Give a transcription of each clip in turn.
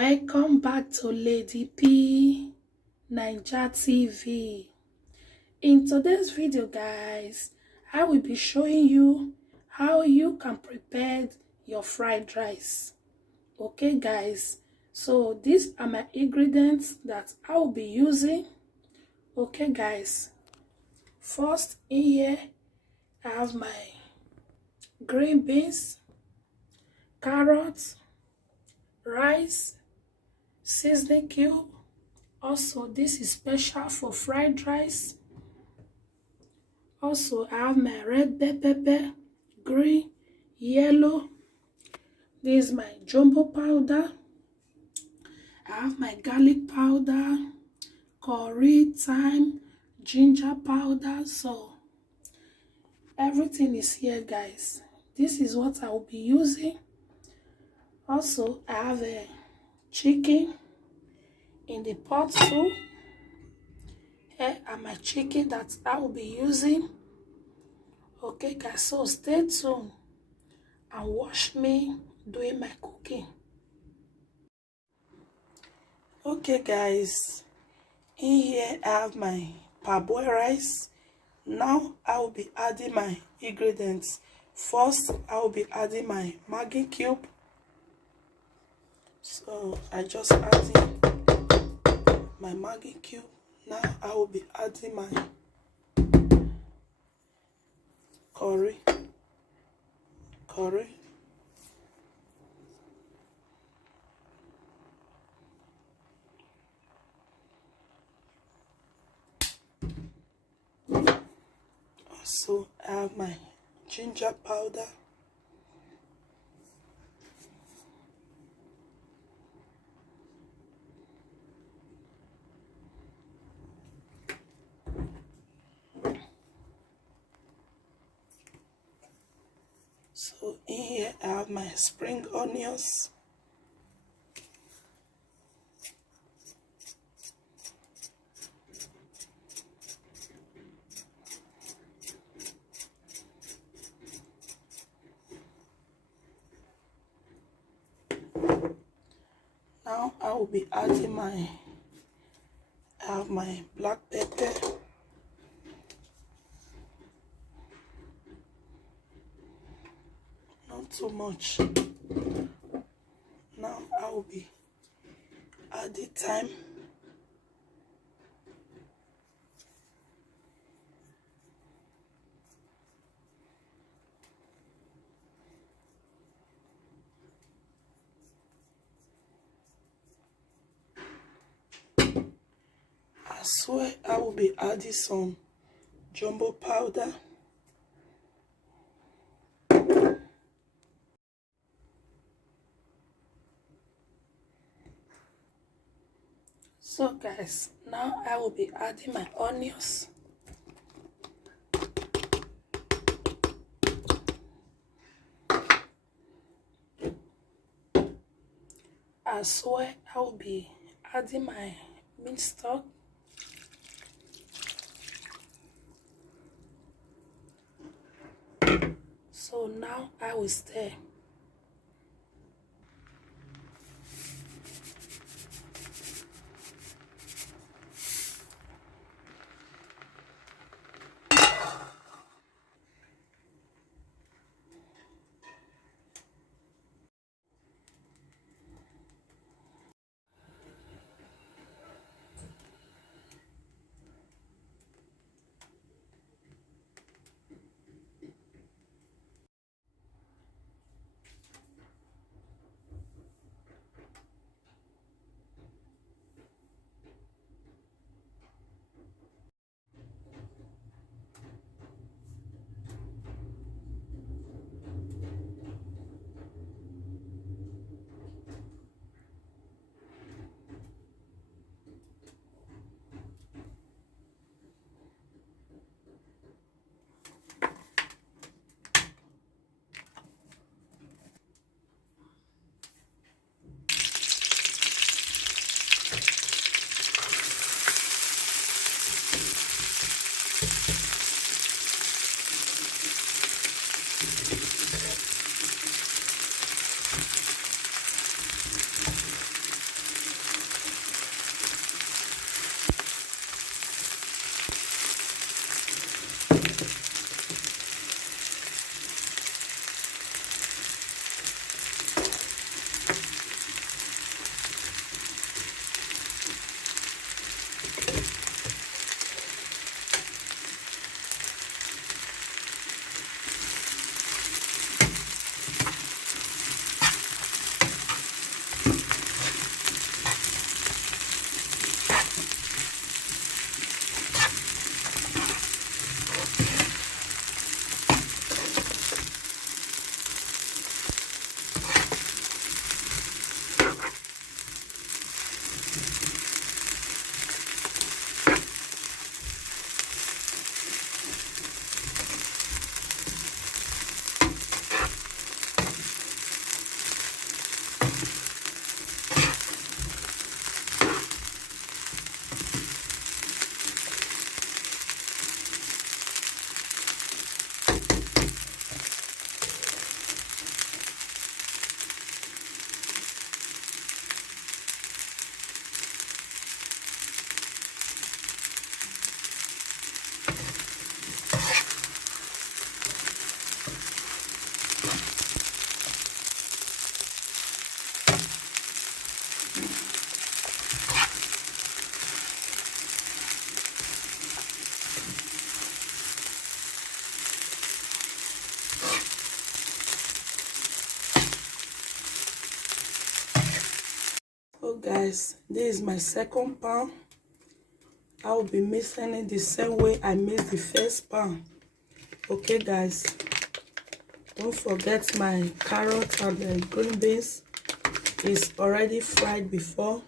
Welcome back to Lady P Naija TV. In today's video, guys, I will be showing you how you can prepare your fried rice. Okay, guys, so these are my ingredients that I will be using. Okay, guys, first in here I have my green beans, carrots, rice, seasoning cube. Also, this is special for fried rice. Also, I have my red bell pepper, green, yellow. This is my jumbo powder. I have my garlic powder, curry, thyme, ginger powder. So everything is here, guys. This is what I will be using. Also, I have a chicken in the pot too. Here are my chicken that I will be using. Okay, guys, so stay tuned and watch me doing my cooking. Okay, guys, in here I have my parboiled rice. Now I will be adding my ingredients. First, I will be adding my Maggi cube. So I just adding my Maggi cube. Now I will be adding my curry. Also, I have my ginger powder. So in here I have my spring onions. Now I will be adding I have my black pepper. Not too much. Now I will be adding thyme. I swear I will be adding some jumbo powder. So guys, now I will be adding my onions. I swear I will be adding my meat stock. So now I will stir. This is my second pan. I will be mixing it the same way I mixed the first pan. Okay guys, don't forget my carrot and the green beans is already fried before.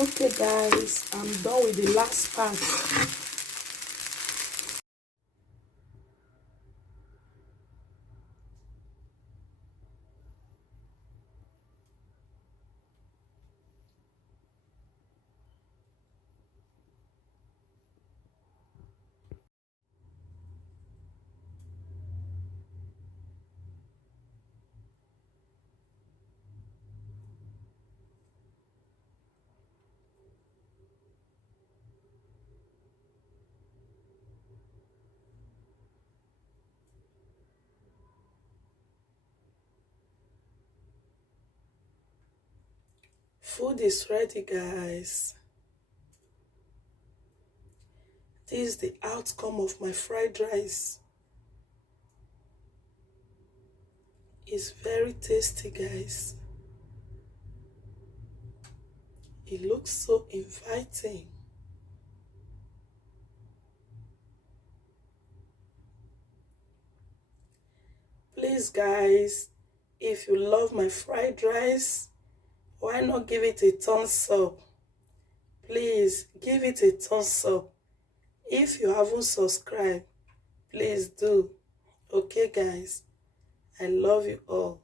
Okay guys, I'm done with the last part. Food is ready guys. This is the outcome of my fried rice. It's very tasty guys. It looks so inviting. Please guys, if you love my fried rice, why not give it a thumbs up? Please give it a thumbs up. If you haven't subscribed, please do. Okay guys, I love you all.